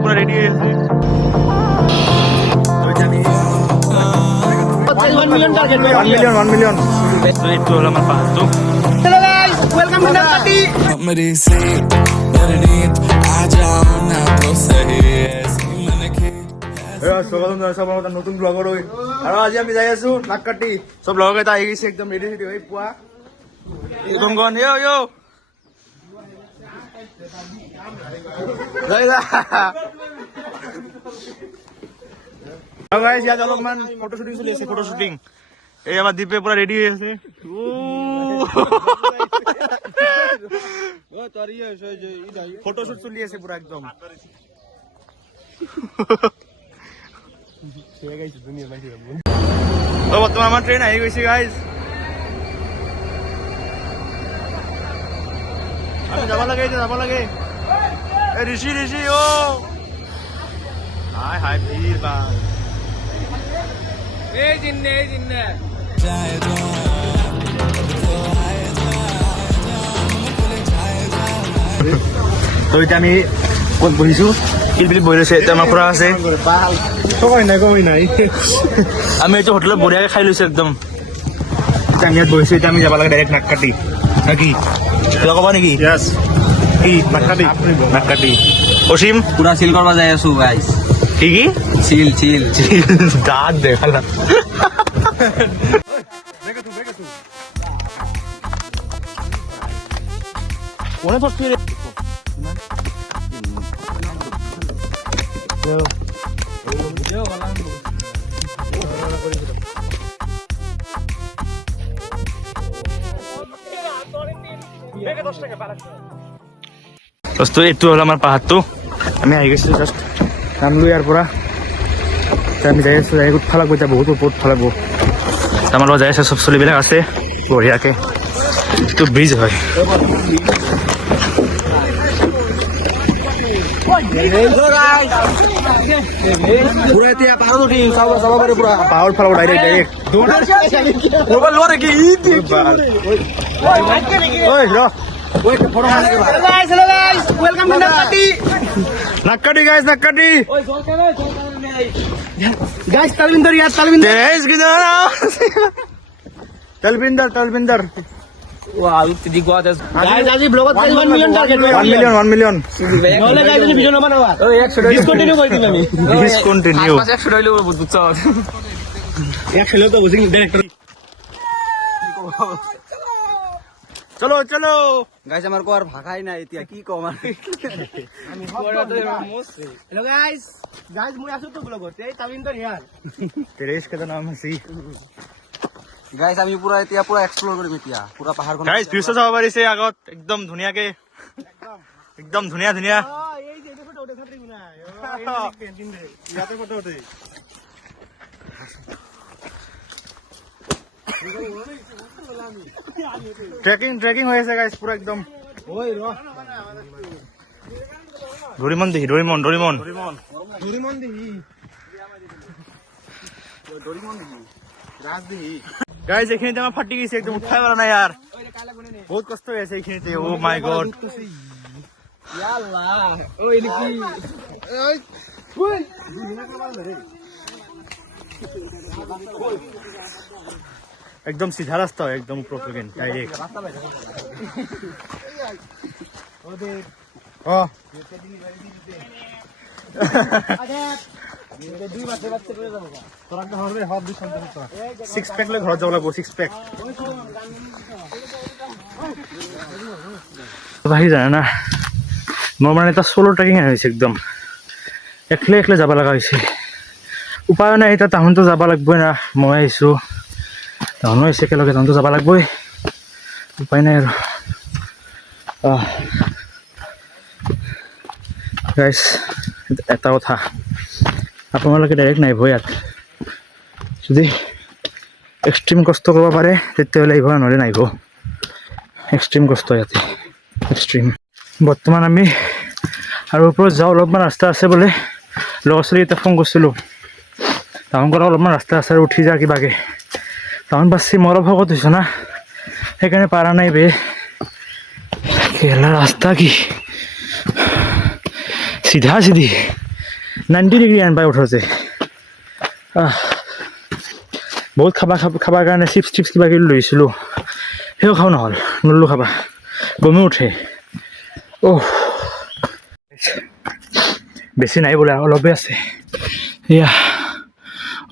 পুরা রেডি হয়ে গেছে। 1 million target. 1 million. একটু হলো আমার পাহাড় তো। Hello guys, welcome to Nakati. मेरी से नरनीत आ जाओ ना तो सही ऐसी मन की স্বাগতম জানাইছো আমাৰ এটা নতুন ব্লগৰ হৈ আৰু আজি আমি যাই আছো নাককাটি সব লগৰ কেইটা আহি গৈছে একদম ৰেডি হৈ পুৱা একদম গন ইয়ো ইয়ো যাই যা গাইস ইয়াত অলপমান ফটো শুটিং চলি আছে ফটো শুটিং এই আমাৰ দীপে পুৰা ৰেডি হৈ আছে ফটো শুট চলি আছে পুৰা একদম বৰ্তমান আমাৰ ট্ৰেইন আহি গৈছে গাইজ আমি যাব লাগে ঋষি অ হাই হাই ভিৰ বা जाए तो তো এতিয়া আমি ক'ত বহিছো কিলবিলি বহি লৈছে এতিয়া আমাৰ খুৰা আছে কমাই নাই আমি এইটো হোটেলত বঢ়িয়াকে খাই লৈছো একদম এতিয়া আমি ইয়াত বহিছো এতিয়া আমি যাব লাগে ডাইৰেক্ট নাককাটি নে কি কিবা ক'বা নেকি কি নাককাটি অসীম পুরা সিল করবা যাই আছো গাইস কি চিল দাঁত দেখালা মনে পড়ছে রে দোস্ত এইটো হ'ল আমাৰ পাহাৰটো আমি আহি গৈছোঁ জাষ্ট নামলো ইয়াৰ পৰা আমি যাই আছোঁ যাই উঠবা লাগব এতিয়া বহুত ওপৰত উঠবা লাগব আমাৰ লগত যাই আছে চব চলিবিলাক আছে বঢ়িয়াকে এইটো ব্ৰিজ হয় পুৰা এতিয়া পাহাৰত উঠি চাব পাৰে পুৰা পাহাৰত ফালাব direct Hello guys, welcome to Nakati. Nakati guys Nakati Guys, Talvinder. Talbinder wow di gua ada Guys, আজি vlog 1 million target. 1 million নহলে guys যদি ভিডিও নবনাবা ডিসকন্টিনিউ কৰি দিম আমি ডিসকন্টিনিউ pas 100 হইলো বুঝছো এক খেলো তো বুঝিং ডাইরেক্টর চলো গাইস আমার কো আর ভাগাই না এতিয়া কি কম আর Hello guys মই আছো তো vlogত এই Talvinder ইয়ার তেরেশ का नाम है सी গাইস আমি পুরা এতিয়া পুরা এক্সপ্লোর কৰিম এতিয়া পুৰা পাহাৰখন গাইজ ভিউছো চাব পাৰিছে আগত একদম ধুনীয়াকে একদম ধুনীয়া এই যে ফটো দেখা দিবি না এই দিন দে ইয়াতে ফটো উঠে ট্ৰেকিং হৈ আছে গাইজ পুৰা একদম ওই ৰ ডৰিমন দিহি ৰাজ দিহি গাইজ এইখিনিতে আমাৰ ফাটি গৈছে একদম উঠাই পাৰা নাই ইয়াৰ বহুত কষ্ট হৈ আছে এইখিনিতে অ মাই গড ইয়াল্লা ওই লিখি ওই ফুল একদম সিধা ৰাস্তা হয় একদম ওপৰত লগেন ডাইৰেক্ট অ সিক্স পেক লৈ ঘৰত যাব লাগিব সিক্স পেক ভাই জানে না মোৰ মানে এটা চলো ট্ৰেকিং হৈছে একদম একলে যাব লগা হৈছে উপায় নাই এতিয়া তাহোনতো যাব লাগিবই না মই আহিছোঁ তাহোনো আহিছে একেলগে তাহোনতো যাব লাগিবই উপায় নাই আৰু গাইছ এটা কথা আপোনালোকে ডাইৰেক্ট নাহিব ইয়াত যদি এক্সট্ৰিম কষ্ট কৰিব পাৰে তেতিয়াহ'লে আহিব নহ'লে নাহিব এক্সট্ৰিম কষ্ট ইয়াতে এক্সট্ৰিম বৰ্তমান আমি আৰু ওপৰত যাওঁ অলপমান ৰাস্তা আছে বোলে ল'ৰা ছোৱালীকেইটা ফোন কৰিছিলোঁ তাহোন কৰা অলপমান ৰাস্তা আছে আৰু উঠি যা কিবাকে তাহোন বাছি মই অলপ শকত হৈছোঁ না সেইকাৰণে পাৰা নাই বে কেলা ৰাস্তা কি চিধা চিধি 90 ডিগ্ৰী আন পাই উঠছে বহুত খাবাৰ কাৰণে চিপছ কিবা কিবি লৈছিলোঁ সেইও খাওঁ নহ'ল নললোঁ খাবা বমি উঠে বেছি নাই বোলে অলপে আছে এয়া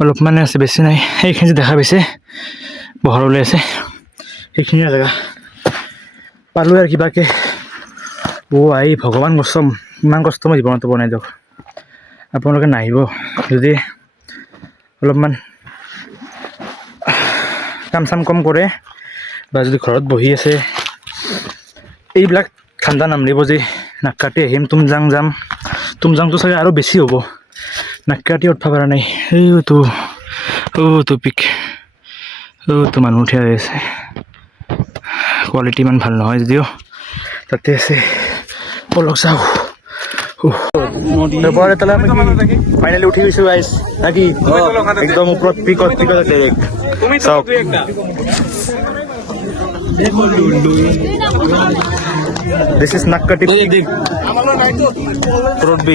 অলপমানে আছে বেছি নাই সেইখিনি দেখা পাইছে বহৰ ওলাই আছে সেইখিনিয়ে জেগা পালোঁ আৰু কিবাকে আই ভগৱান কষ্টম ইমান কষ্ট মই জীৱনতো বনাই দিয়ক আপোনালোকে নাহিব যদি অলপমান কাম চাম কম কৰে বা যদি ঘৰত বহি আছে এইবিলাক ঠাণ্ডা নামলিব যে নাক্কাটি আহিম তুমজাং যাম তুমজাংটো চাগে আৰু বেছি হ'ব নাক্কাটি উঠিব পৰা নাই এইটো পিক তো মানুহ উঠি আছে কোৱালিটি ইমান ভাল নহয় যদিও তাতে আছে বলক চাওঁ ফাইনেলি উঠি গৈছোঁ গাইছ নাকি একদম ওপৰত পিকত আছে চাওক This is Nakkati Road B.